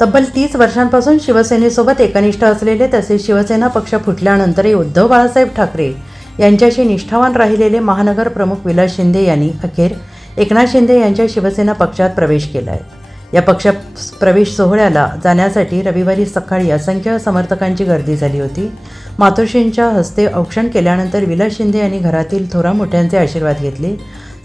तब्बल तीस वर्षांपासून शिवसेनेसोबत एकनिष्ठ असलेले तसेच शिवसेना पक्ष फुटल्यानंतरही उद्धव बाळासाहेब ठाकरे यांच्याशी निष्ठावान राहिलेले महानगर प्रमुख विलास शिंदे यांनी अखेर एकनाथ शिंदे यांच्या शिवसेना पक्षात प्रवेश केला आहे या पक्ष प्रवेश सोहळ्याला जाण्यासाठी रविवारी सकाळी असंख्य समर्थकांची गर्दी झाली होती. मातोश्रींच्या हस्ते औक्षण केल्यानंतर विलास शिंदे यांनी घरातील थोरा मोठ्यांचे आशीर्वाद घेतले.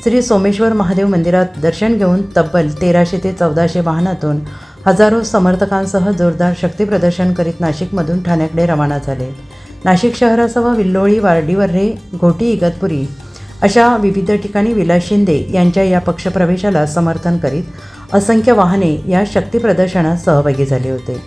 श्री सोमेश्वर महादेव मंदिरात दर्शन घेऊन तब्बल तेराशे ते चौदाशे वाहनातून हजारो समर्थकांसह जोरदार शक्तीप्रदर्शन करीत नाशिकमधून ठाण्याकडे रवाना झाले. नाशिक शहरासह विल्लोळी वारडीवर्रे घोटी इगतपुरी अशा विविध ठिकाणी विलास शिंदे यांच्या या पक्षप्रवेशाला समर्थन करीत असंख्य वाहने या शक्तीप्रदर्शनात सहभागी झाले होते.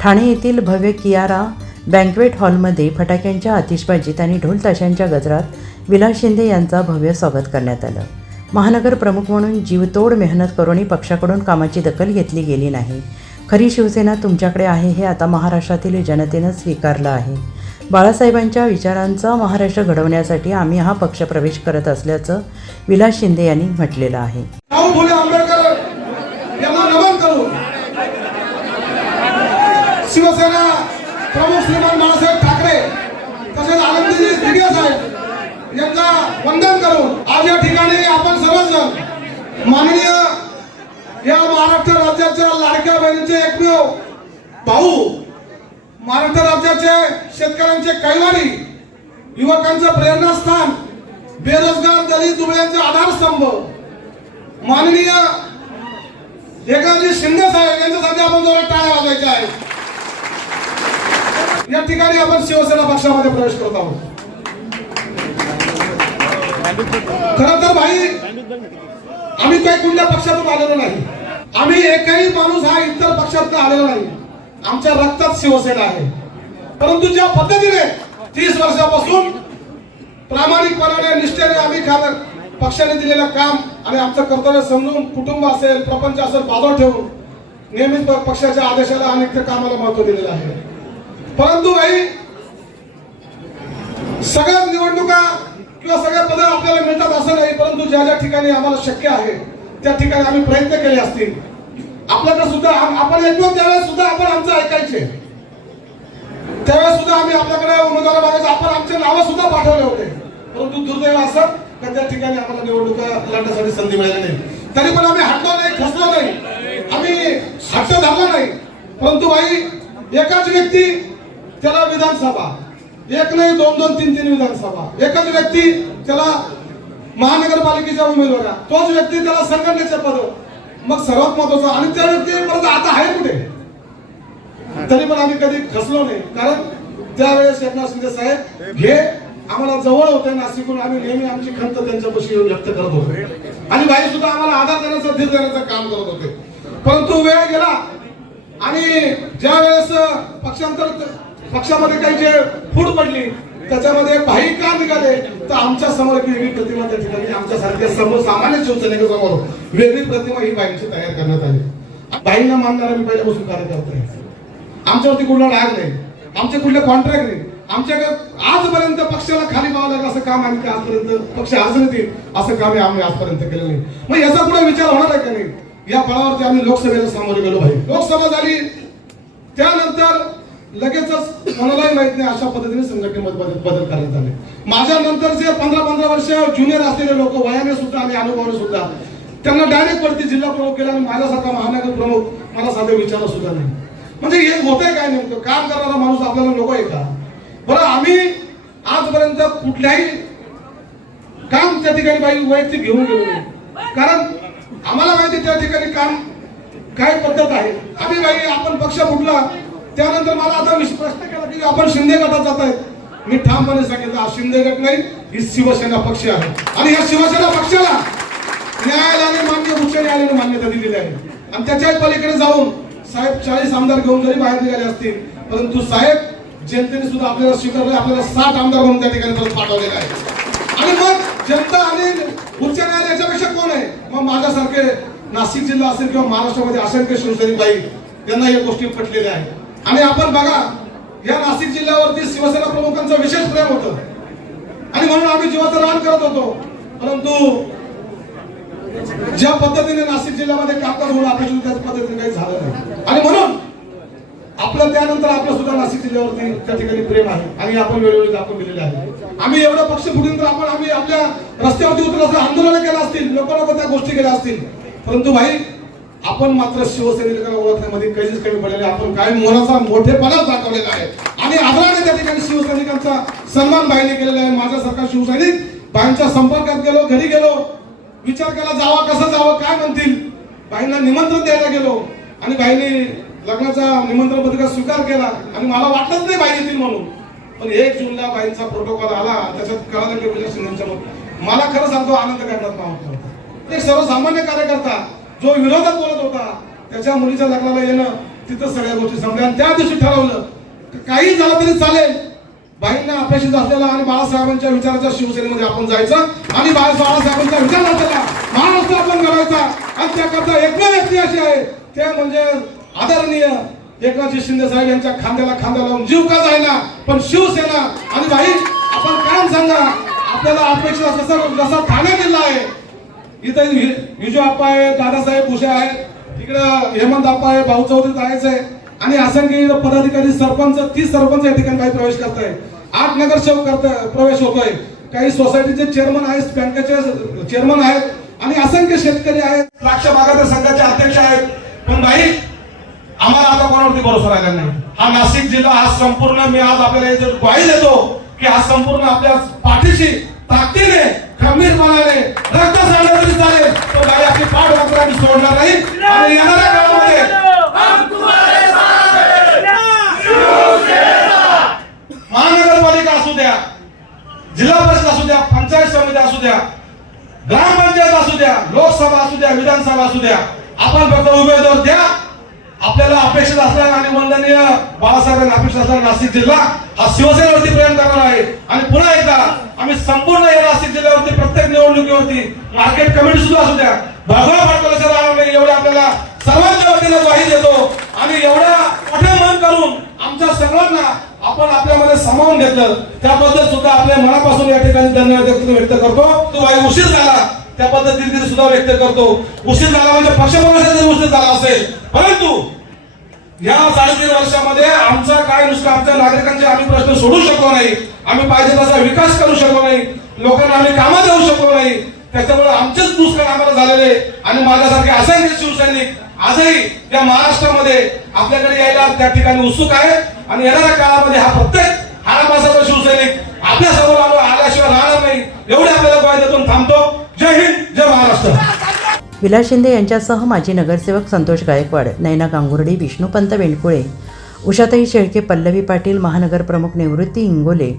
ठाणे येथील भव्य कियारा बँकवेट हॉलमध्ये फटाक्यांच्या आतिषबाजीत आणि ढोल ताशांच्या गजरात विलास शिंदे यांचा भव्य स्वागत करण्यात आलं. महानगर प्रमुख म्हणून जीवतोड मेहनत करूनही पक्षाकडून कामाची दखल घेतली गेली नाही. खरी शिवसेना तुमच्याकडे आहे हे आता महाराष्ट्रातील जनतेनं स्वीकारलं आहे. बाळासाहेबांच्या विचारांचा महाराष्ट्र घडवण्यासाठी आम्ही हा पक्ष प्रवेश करत असल्याचं विलास शिंदे यांनी म्हटलेलं आहे. शिवसेना प्रमुख श्रीमान बाळासाहेब ठाकरे तसेच आनंदजी साहेब यांना वंदन करून आज या ठिकाणी आपण सर्वजण माननीय या महाराष्ट्र राज्याच्या लाडक्या बहिणीचे एकमेव भाऊ महाराष्ट्र राज्याचे शेतकऱ्यांचे कैवारी युवकांचं प्रेरणास्थान बेरोजगार दलित दुबळ्यांचे आधारस्तंभ. माननीय एकनाथजी शिंदे साहेब यांच्यासाठी आपण जोरात टाळ्या वाजायच्या आहेत. या ठिकाणी आपण शिवसेना पक्षामध्ये प्रवेश करत आहोत. खर तर भाई आम्ही काही कुठल्या पक्षातून आलेलो नाही. आम्ही एकही माणूस हा इतर पक्षातून आलेला नाही. आमच्या रक्तात शिवसेना आहे. परंतु ज्या पद्धतीने तीस वर्षापासून प्रामाणिकपणाने निष्ठेने आम्ही खात पक्षाने दिलेलं काम आणि आमचं कर्तव्य समजून कुटुंब असेल प्रपंच असेल बाजूला ठेवून नेहमीच पक्षाच्या आदेशाला आणि त्या कामाला महत्त्व दिलेलं आहे. परंतु भाई सगळ्या निवडणुका किंवा सगळ्या पदं आपल्याला मिळतात असं नाही परंतु ज्या ज्या ठिकाणी आम्हाला शक्य आहे त्या ठिकाणी आम्ही प्रयत्न केले असतील. आपल्याकडे सुद्धा आपण येतो त्यावेळेस सुद्धा आपण आमचं ऐकायचे. त्यावेळेस सुद्धा आम्ही आपल्याकडे उमेदवार मागायचं आपण आमचे नावं सुद्धा पाठवले होते. परंतु दुर्दैव असं का त्या ठिकाणी आम्हाला निवडणुका लढण्यासाठी संधी मिळाली नाही. तरी पण आम्ही हटलो नाही खसलो नाही. आम्ही हट्ट धरला नाही. परंतु भाई एकाच व्यक्ती त्याला विधानसभा. एक नाही दोन दोन तीन तीन विधानसभा. एकच व्यक्ती त्याला महानगरपालिकेच्या उमेदवार तोच व्यक्ती त्याला संघटनेचे पद मग सर्वात महत्वाचं आणि त्या व्यक्ती परत आता आहे कुठे? तरी पण आम्ही कधी खसलो नाही. कारण त्यावेळेस एकनाथ शिंदे साहेब हे आम्हाला जवळ होते नाशिकहून आम्ही नेहमी आमची खंत त्यांच्यापाशी येऊन व्यक्त करत होतो. आणि भाई सुद्धा आम्हाला आधार देण्याचं धीर देण्याचं काम करत होते. परंतु वेळ गेला. आणि ज्या वेळेस पक्षांतर पक्षामध्ये काही जे फूट पडली त्याच्यामध्ये भाई का निघाले तर आमच्यासमोर एक वेगळी प्रतिमा त्या ठिकाणी आमच्या सारख्या समोर सामान्य शिवसैनिक समोर वेगळी प्रतिमा ही बाईंची तयार करण्यात आली. बाईंना मानणारा मी पहिल्यापासून कार्यकर्ता आहे. आमच्यावरती कुठला राग नाही. आमचे कुठले कॉन्ट्रॅक्ट नाही. आमच्याकडे आजपर्यंत पक्षाला खाली पाहावं लागलं असं काम आणि काय आजपर्यंत पक्ष अडचणीत येईल असं काम आम्ही आजपर्यंत केलं नाही. मग याचा पुढे विचार होणार आहे का नाही? या फळावरती आम्ही लोकसभेला सामोरे गेलो पाहिजे. लोकसभा झाली त्यानंतर लगेचच कोणालाही माहीत नाही अशा पद्धतीने संघटनेमध्ये बदल बदल करण्यात आले. माझ्या नंतर जे पंधरा पंधरा वर्ष ज्युनियर असलेले लोक वयाने सुद्धा आणि अनुभवाने सुद्धा त्यांना डायरेक्ट वरती जिल्हा प्रमुख केला आणि माझ्यासारखा महानगर प्रमुख मला साधे विचार सुद्धा नाही. म्हणजे हे होतंय काय नेमकं? काम करणारा माणूस आपल्याला नको आहे का? बरं आम्ही आजपर्यंत कुठल्याही काम त्या ठिकाणी बाई वैयक्तिक घेऊन गेलो नाही. कारण आम्हाला माहिती त्या ठिकाणी काम काय पद्धत आहे. आम्ही बाई आपण पक्ष फुटला त्यानंतर मला आता प्रश्न केला की आपण शिंदे गटात जात आहेत. मी ठामपणे सांगितलं हा शिंदे गट नाही ही शिवसेना पक्ष आहे. आणि या शिवसेना पक्षाला न्यायालयाने मान्य उच्च न्यायालयाने मान्यता दिलेली आहे. आणि त्याच्याच पलीकडे जाऊन साहेब चाळीस आमदार घेऊन जरी बाहेर निघाले असतील परंतु साहेब जनतेने सुद्धा आपल्याला स्वीकारले आपल्याला साठ आमदार म्हणून त्या ठिकाणी पाठवलेला आहे. आणि मग जनता आणि उच्च न्यायालयाच्यापेक्षा कोण आहे? मग माझ्यासारखे नाशिक जिल्हा असेल किंवा महाराष्ट्रामध्ये असेल की शिवसैनिक बाई त्यांना या गोष्टी पटलेल्या आहेत. आणि आपण बघा या नाशिक जिल्ह्यावरती शिवसेना प्रमुखांचं विशेष प्रेम होतं. आणि म्हणून आम्ही जीवाचं रान करत होतो. परंतु ज्या पद्धतीने नाशिक जिल्ह्यामध्ये कामकाज होणं अपेक्षित त्याच पद्धतीने काही झालं नाही. आणि म्हणून आपलं त्यानंतर आपलं सुद्धा नाशिक जिल्ह्यावरती त्या ठिकाणी प्रेम आहे. आणि आपण वेळोवेळी दाखवून दिलेले आहे. आम्ही एवढं पक्ष फुटून तर आपण आम्ही आपल्या रस्त्यावरती उतरलं असं आंदोलन केलं असतील लोक लोक त्या गोष्टी केल्या असतील. परंतु भाई आपण मात्र शिवसैनिकांना ओळखण्यामध्ये कधीच कमी पडलेले आपण काय मोलाचा मोठेपणाच दाखवलेला आहे. आणि आदराने त्या ठिकाणी शिवसैनिकांचा सन्मान बाईने केलेला आहे. माझ्यासारखा शिवसैनिक बाईंच्या संपर्कात गेलो घरी गेलो. विचार केला जावा कसं जावं काय म्हणतील? बाईंना निमंत्रण द्यायला गेलो. आणि बाईने लग्नाचा निमंत्रण पत्रिका स्वीकार केला. आणि मला वाटलंच नाही बाई येतील म्हणून. पण एक जूनला बाईंचा प्रोटोकॉल आला. त्याच्यात कळालं की विजय शिंदेच्या मला खरं सांगतो आनंद करण्यात नव्हता एक सर्वसामान्य कार्यकर्ता. जो विरोधात बोलत होता त्याच्या मुलीच्या लग्नाला येणं तिथं सगळ्या गोष्टी संपल्या. आणि त्या दिवशी ठरवलं काही झालं तरी चालेल. बाईंना अपेक्षित असलेला आणि बाळासाहेबांच्या विचाराच्या शिवसेनेमध्ये आपण जायचं आणि बाळासाहेबांचा विचार असलेला महाराष्ट्र आपण घडवायचा. आणि त्याकरता एकमेव व्यक्ती अशी आहे ते म्हणजे आदरणीय एकनाथजी शिंदे साहेब यांच्या खांद्याला खांदा लावून जीव का जायना पण शिवसेना आणि भाई आपण काय सांगा आपल्याला अपेक्षित जसा ठाणे जिल्हा आहे इथे विजू आप्पा आहे दादासाहेब भुसे आहेत तिकडं हेमंत आप्पा आहे भाऊ चौधरी जायचं आहे. आणि असंख्य पदाधिकारी सरपंच तीस सरपंच या ठिकाणी काही प्रवेश करत आहे आठ नगरसेवक करत प्रवेश होतोय. काही सोसायटीचे चेअरमन आहेत बँकेचे चेअरमन आहेत आणि असंख्य शेतकरी आहेत. द्राक्ष बागायत संघाचे अध्यक्ष आहेत. पण भाई आम्हाला आता कोणावरती भरोसा राहिला नाही. हा नाशिक जिल्हा हा संपूर्ण मी आज आपल्याला ग्वाही देतो की हा संपूर्ण आपल्या पाठीशी ताकदीने खंबीरपणाने सोडणार नाही. आणि येणाऱ्या काळामध्ये महानगरपालिका असू द्या जिल्हा परिषद असू द्या पंचायत समिती असू द्या ग्रामपंचायत असू द्या लोकसभा असू द्या विधानसभा असू द्या आपण फक्त उमेदवार द्या. आपल्याला अपेक्षित असणार आणि वंदनीय बाळासाहेबांना अपेक्षित असणार नाशिक जिल्हा हा शिवसेनेवरती प्रेम करणार आहे. आणि पुन्हा एकदा आम्ही संपूर्ण या नाशिक जिल्ह्यावरती प्रत्येक निवडणुकीवरती मार्केट कमिटी सुद्धा असू द्या भगवा फडकवल्याच्या राहणार नाही एवढे आपल्याला सर्वांच्या वतीने ग्वाही देतो. आणि एवढ्या मोठे मन करून आमच्या सर्वांना आपण आपल्यामध्ये सामावून घेतलं. त्याबद्दल सुद्धा आपल्या मनापासून या ठिकाणी धन्यवाद व्यक्त करतो. तो वाई उशीर झाला. त्याबद्दल दिलगिरी सुद्धा व्यक्त करतो. उशीर झाला म्हणजे पक्षप्रवेशाचा उशीर झाला असेल परंतु या साडेतीन वर्षामध्ये आमचा काय नुसतं आमच्या नागरिकांचे आम्ही प्रश्न सोडू शकलो नाही. आम्ही पाहिजे तसा विकास करू शकलो नाही. लोकांना आम्ही कामं देऊ शकलो नाही. त्याच्यामुळे आमचेच नुसकान आम्हाला झालेले आणि माझ्यासारखे असंख्य शिवसैनिक आजही त्या महाराष्ट्रामध्ये आपल्याकडे यायला त्या ठिकाणी उत्सुक आहेत. आणि येणाऱ्या काळामध्ये हा प्रत्येक हाडापासाचा शिवसैनिक आपल्यासमोर आलो आल्याशिवाय राहणार नाही. एवढे आपल्याला ग्वाही थांबतो. जय हिंद जय महाराष्ट्र. विलास शिंदे यांच्यासह माजी नगरसेवक संतोष गायकवाड नैना गांगुर्डे विष्णुपंत वेणकुळे उषाताई शेळके पल्लवी पाटील महानगरप्रमुख निवृत्ती इंगोले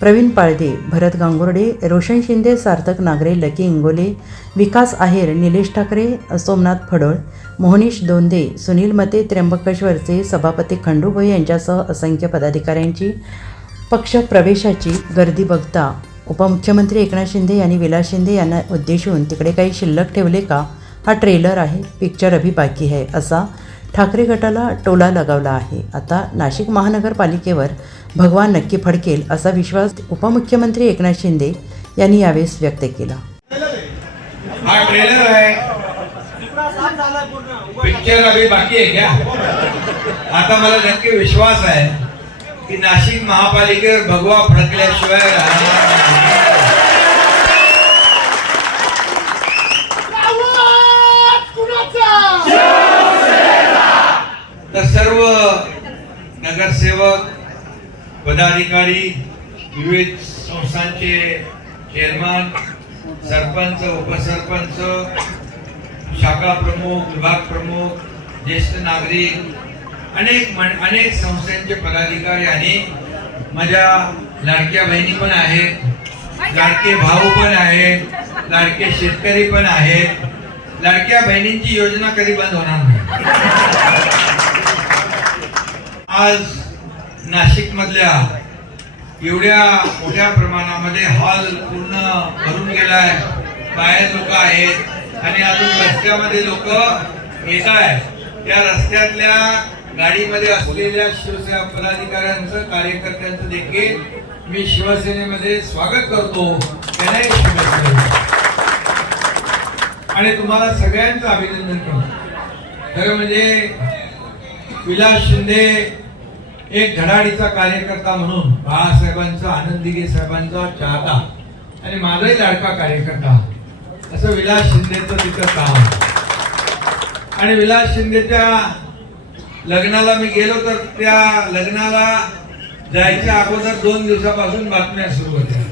प्रवीण पाळदे भरत गांगुर्डे रोशन शिंदे सार्थक नागरे लकी इंगोले विकास आहेर निलेश ठाकरे सोमनाथ फडोळ मोहनीश दोंदे सुनील मते त्र्यंबकेश्वरचे सभापती खंडू भोई यांच्यासह असंख्य पदाधिकाऱ्यांची पक्ष प्रवेशाची गर्दी बघता उपमुख्यमंत्री एकनाथ शिंदे यांनी विलास शिंदे यांना उद्देशून तिकडे काही शिल्लक ठेवले का? हा ट्रेलर आहे पिक्चर अभि बाकी है असा ठाकरे गटाला टोला लगावला आहे. आता नाशिक महानगरपालिकेवर भगवान नक्की फडकेल असा विश्वास उपमुख्यमंत्री एकनाथ शिंदे यांनी यावेळेस व्यक्त केला. हा ट्रेलर आहे. पिक्चर अभी बाकी आहे क्या? आता मला नक्की विश्वास आहे की नाशिक महापालिकेवर भगवा फडकल्याशिवाय तर सर्व नगरसेवक पदाधिकारी विविध संस्थांचे चेअरमन सरपंच उपसरपंच शाखा प्रमुख विभाग प्रमुख ज्येष्ठ नागरिक अनेक मन- अनेक संस्थांचे पदाधिकारी आणि माझ्या लाडक्या बहिणी पण आहेत लाडके भाऊ पण आहेत लाडके शेतकरी पण आहेत. लाडक्या बहिणींची योजना कधी बंद होणार नाही? आज नाशिक मधल्या एवढ्या मोठ्या प्रमाणामध्ये हॉल पूर्ण भरून गेलाय. बाहेर लोक आहेत आणि अजून रस्त्यामध्ये लोक येत आहेत. त्या रस्त्यातल्या गाडीमध्ये असलेल्या शिवसेना पदाधिकाऱ्यांचं कार्यकर्त्यांचं देखील मी शिवसेनेमध्ये स्वागत करतो. त्यांनाही आणि तुम्हाला सगळ्यांचं अभिनंदन करतो. खरं म्हणजे विलास शिंदे एक धडाडीचा कार्यकर्ता म्हणून बाळासाहेबांचा आनंदीगे साहेबांचा चाहता. आणि माझाही लाडका कार्यकर्ता. असं विलास शिंदेचं तिथं काम आणि विलास शिंदेच्या लग्नाला मी गेलो तर त्या लग्नाला जायच्या अगोदर दोन दिवसापासून बातम्या सुरू होत्या.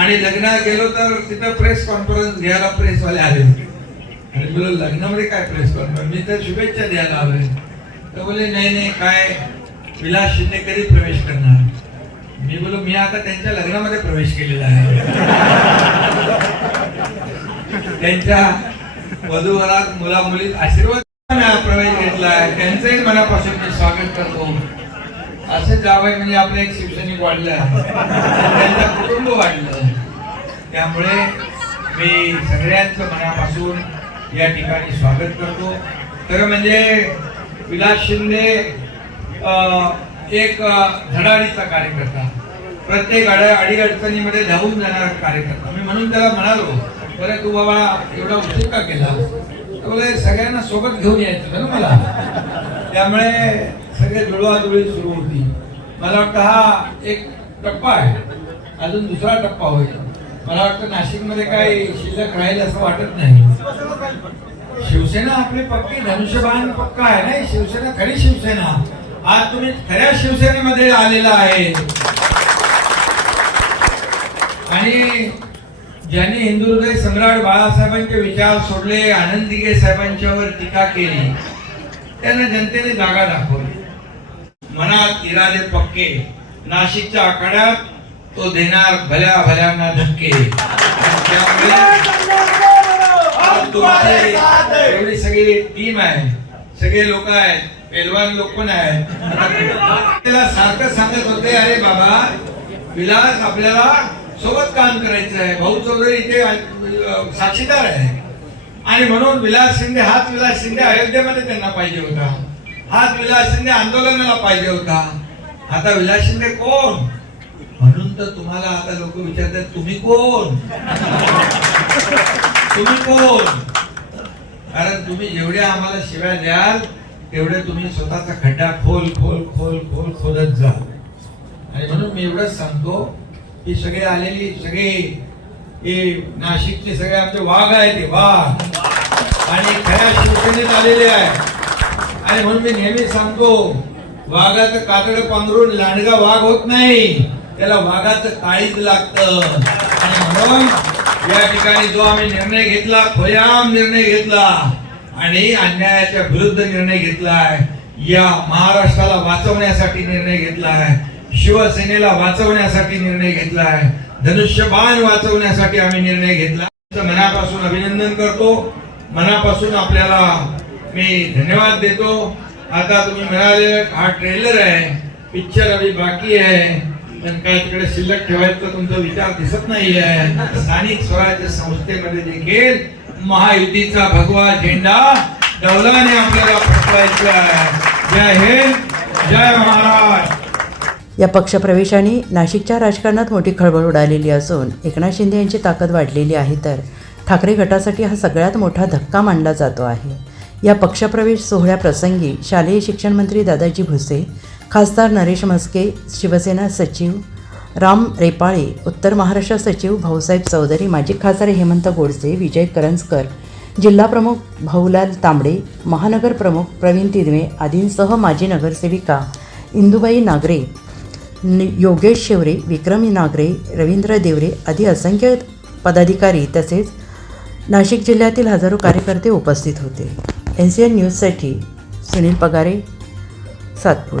आणि लग्नाला गेलो तर तिथं प्रेस कॉन्फरन्स घ्यायला प्रेसवाले आले होते. आणि बोल लग्नामध्ये काय प्रेस कॉन्फरन्स? मी तर शुभेच्छा द्यायला आलोय. तर बोले नाही नाही काय विलास शिंदेकरी प्रवेश करणार? मी बोलो मी आता त्यांच्या लग्नामध्ये प्रवेश केलेला आहे. त्यांच्या वधूवरात मुला मुलीत आशीर्वाद प्रवेश घेतलाय त्यांचंही मनापासून मी स्वागत करतो. असं जावं म्हणजे आपलं एक शिवसैनिक वाढलं त्यांचं कुटुंब वाढलं त्यामुळे मी सगळ्यांचं मनापासून या ठिकाणी स्वागत करतो. तर म्हणजे विलास शिंदे एक धडाडीचा कार्यकर्ता. प्रत्येक अडी अडचणीमध्ये धावून जाणारा कार्यकर्ता. मी म्हणून त्याला म्हणालो बरं तू बाबा एवढा उशीर का केला? तर बोले सगळ्यांना सोबत घेऊन यायचं ना मला. त्यामुळे सगळे जुळवाजुळी सुरू होती. मला वाटतं हा एक टप्पा आहे. अजून दुसरा टप्पा होईल. मला वाटतं नाशिकमध्ये काही शिल्लक राहील असं वाटत नाही. शिवसेना आपली पक्की धनुष्यबाण पक्का आहे नाही? शिवसेना खरी शिवसेना. आज तुम्ही खऱ्या शिवसेनेमध्ये आलेला आहे. आणि ज्यांनी हिंदू हृदय सम्राट बाळासाहेबांचे विचार सोडले आनंद दिघे साहेबांच्यावर टीका केली त्यांना जनतेने जागा दाखवली. मनात इरादे पक्के. नाशिकच्या आखाड्यात तो देणार भल्या भल्यांना धक्के. एवढी सगळी टीम आहे. सगळे लोक आहेत पेलवान लोक पण आहेत. त्याला सारखं सांगत होते अरे बाबा विलास आपल्याला सोबत काम करायचं आहे. भाऊ चौधरी इथे साक्षीदार आहे. आणि म्हणून विलास शिंदे हाच विलास शिंदे अयोध्येमध्ये त्यांना पाहिजे होता. हाच विलास शिंदे आंदोलनाला पाहिजे होता. आता विलास शिंदे कोण? म्हणून तर तुम्हाला आता लोक विचारतात तुम्ही कोण? तुम्ही कोण? कारण तुम्ही जेवढ्या आम्हाला शिव्या द्याल तेवढे तुम्ही स्वतःचा खड्डा खोल खोल खोल खोल खोदत जा. आणि म्हणून मी एवढंच सांगतो की सगळे आलेली सगळे नाशिकचे सगळे आमचे वाघ आहेत ते वाघ. आणि खऱ्या शिवसेनेत आलेले आहे. आणि म्हणून मी नेहमी सांगतो वाघाचं कातड पांघरून लांडगा वाघ होत नाही. त्याला वाघाचं काळीच लागतं. आणि म्हणून या ठिकाणी जो आम्ही निर्णय घेतला खोयाम निर्णय घेतला आणि अन्यायाच्या विरुद्ध निर्णय घेतलाय. या महाराष्ट्राला वाचवण्यासाठी निर्णय घेतलाय. शिवसेनेला वाचवण्यासाठी निर्णय घेतलाय. धनुष्यबाण वाचवण्यासाठी आम्ही निर्णय घेतला. मनापासून अभिनंदन करतो. मनापासून आपल्याला मी धन्यवाद देतो. आता तुम्ही मिळाले हा ट्रेलर आहे पिक्चर अभी बाकी आहे. काय तिकडे शिल्लक ठेवायचा तुमचा विचार दिसत नाही आहे स्थानिक स्वराज्य संस्थेमध्ये देखील महायुतीचा भगवा झेंडा डौलाने आपल्याला फडकवायचा आहे. जय हिंद जय महाराष्ट्र. या पक्षप्रवेशाने नाशिकच्या राजकारणात मोठी खळबळ उडालेली असून एकनाथ शिंदे यांची ताकद वाढलेली आहे तर ठाकरे गटासाठी हा सगळ्यात मोठा धक्का मानला जातो आहे. या पक्षप्रवेश सोहळ्याप्रसंगी शालेय शिक्षण मंत्री दादाजी भुसे खासदार नरेश म्हस्के शिवसेना सचिव राम रेपाळे उत्तर महाराष्ट्र सचिव भाऊसाहेब चौधरी माजी खासदार हेमंत गोडसे विजय करंजकर जिल्हा प्रमुख भाऊलाल तांबडे महानगर प्रमुख प्रवीण तिदवे आदींसह माजी नगरसेविका इंदुबाई नागरे योगेश शेवरे विक्रमी नागरे रवींद्र देवरे आदी असंख्य पदाधिकारी तसेच नाशिक जिल्ह्यातील हजारो कार्यकर्ते उपस्थित होते. एन सी एन न्यूजसाठी सुनील पगारे सातपूर.